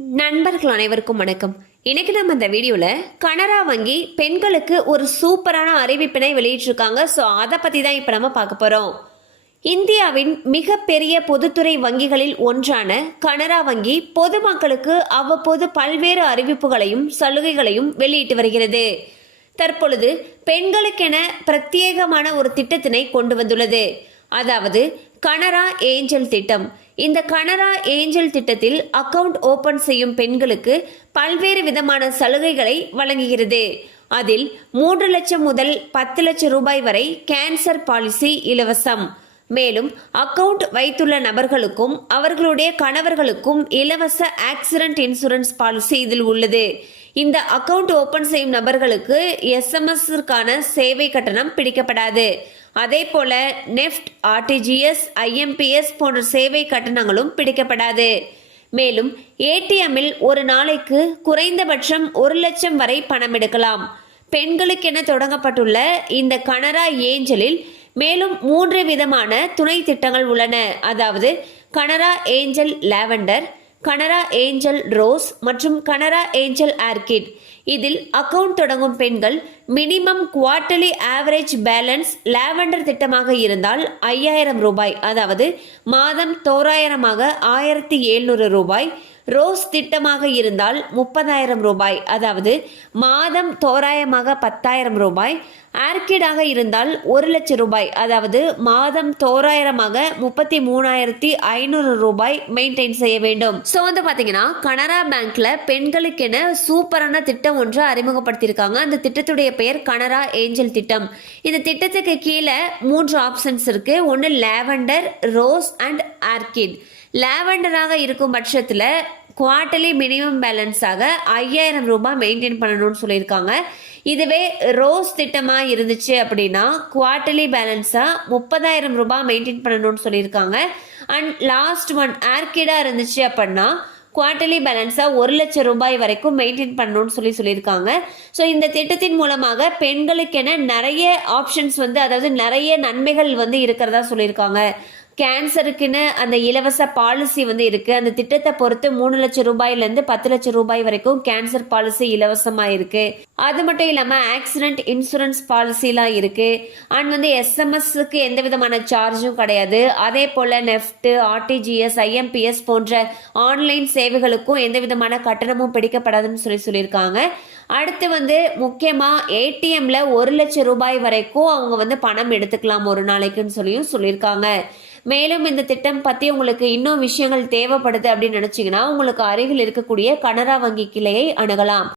நண்பர்கள் அனைவருக்கும் வணக்கம். இன்னைக்கு நம்ம இந்த வீடியோல கனரா வங்கி பெண்களுக்கு ஒரு சூப்பரான அறிவிப்பினை வெளியிட்டிருக்காங்க. ஸோ அதை பத்தி தான் இப்ப நம்ம பார்க்க போறோம். இந்தியாவின் மிகப்பெரிய பொதுத்துறை வங்கிகளில் ஒன்றான கனரா வங்கி பொதுமக்களுக்கு அவ்வப்போது பல்வேறு அறிவிப்புகளையும் சலுகைகளையும் வெளியிட்டு வருகிறது. தற்பொழுது பெண்களுக்கென பிரத்யேகமான ஒரு திட்டத்தினை கொண்டு வந்துள்ளது. அதாவது கனரா ஏஞ்சல் திட்டம். இந்த கனரா ஏஞ்சல் திட்டத்தில் அக்கவுண்ட் ஓபன் செய்யும் பெண்களுக்கு பல்வேறு விதமான சலுகைகளை வழங்குகிறது. அதில் 3 லட்சம் முதல் 10 லட்சம் ரூபாய் வரை கேன்சர் பாலிசி இலவசம். மேலும் அக்கவுண்ட் வைத்துள்ள நபர்களுக்கும் அவர்களுடைய கணவர்களுக்கும் இலவச ஆக்சிடென்ட் இன்சூரன்ஸ் பாலிசி இதில் உள்ளது. இந்த அக்கவுண்ட் ஓபன் செய்யும் நபர்களுக்கு SMS சேவை கட்டணம் பிடிக்கப்படாது. அதே போல நெஃப்ட், RTGS, IMPS போன்ற சேவை கட்டணங்களும் பிடிக்கப்படாது. மேலும் ATMில் ஒரு நாளைக்கு குறைந்தபட்சம் 1 லட்சம் வரை பணம் எடுக்கலாம். பெண்களுக்கென தொடங்கப்பட்டுள்ள இந்த கனரா ஏஞ்சலில் மேலும் 3 விதமான துணை திட்டங்கள் உள்ளன. அதாவது Canara angel lavender, Canara angel rose மற்றும் கனரா ஏஞ்சல் ஆர்கிட். இதில் அக்கவுண்ட் தொடங்கும் பெண்கள் minimum quarterly average balance lavender திட்டமாக இருந்தால் 5000 ரூபாய், அதாவது மாதம் தோராயிரமாக 1700 ரூபாய். ரோஸ் திட்டமாக இருந்தால் 30,000 ரூபாய், அதாவது மாதம் தோராயமாக 10,000 ரூபாய். ஆர்கிடாக இருந்தால் 1 லட்சம் ரூபாய், அதாவது மாதம் தோராயிரமாக 33,500 ரூபாய் மெயின்டைன் செய்ய வேண்டும். ஸோ வந்து பார்த்தீங்கன்னா கனரா பேங்க்ல பெண்களுக்கென சூப்பரான திட்டம் ஒன்று அறிமுகப்படுத்தியிருக்காங்க. அந்த திட்டத்துடைய பெயர் கனரா ஏஞ்சல் திட்டம். இந்த திட்டத்துக்கு கீழே 3 ஆப்ஷன்ஸ் இருக்கு. ஒன்று லாவெண்டர், ரோஸ் அண்ட் ஆர்கிட். லாவெண்டராக இருக்கும் பட்சத்தில் குவார்டர்லி மினிமம் பேலன்ஸாக 5000 ரூபாய் மெயின்டைன் பண்ணணும்னு சொல்லியிருக்காங்க. இதுவே ரோஸ் திட்டமாக இருந்துச்சு அப்படின்னா குவார்டர்லி பேலன்ஸாக 30,000 ரூபாய் மெயின்டைன் பண்ணணும்னு சொல்லியிருக்காங்க. அண்ட் லாஸ்ட் ஒன் ஆர்கிடாக இருந்துச்சு அப்படின்னா குவார்டர்லி பேலன்ஸாக 1 லட்சம் ரூபாய் வரைக்கும் மெயின்டைன் பண்ணணும்னு சொல்லியிருக்காங்க. ஸோ இந்த திட்டத்தின் மூலமாக பெண்களுக்கென நிறைய ஆப்ஷன்ஸ் அதாவது நிறைய நன்மைகள் இருக்கிறதா சொல்லியிருக்காங்க. கேன்சருக்குன்னு அந்த இலவச பாலிசி இருக்கு. அந்த திட்டத்தை பொறுத்து 3 லட்சம் ரூபாயிலிருந்து 10 லட்சம் ரூபாய் வரைக்கும் கேன்சர் பாலிசி இலவசமா இருக்கு. அது மட்டும் இல்லாம ஆக்சிடென்ட் இன்சூரன்ஸ் பாலிசிலாம் இருக்கு. அண்ட் SMSக்கு எந்த விதமான சார்ஜும் கிடையாது. அதே போல நெஃப்ட், RTGS, IMPS போன்ற ஆன்லைன் சேவைகளுக்கும் எந்த விதமான கட்டணமும் பிடிக்கப்படாதுன்னு சொல்லியிருக்காங்க. அடுத்து முக்கியமா ATMல 1 லட்சம் ரூபாய் வரைக்கும் அவங்க பணம் எடுத்துக்கலாம் ஒரு நாளைக்குன்னு சொல்லியிருக்காங்க. மேலும் இந்த திட்டம் பத்தி உங்களுக்கு இன்னும் விஷயங்கள் தேவைப்படுது அப்படின்னு நினைச்சீங்கன்னா உங்களுக்கு அருகில் இருக்கக்கூடிய கனரா வங்கி கிளையை அணுகலாம்.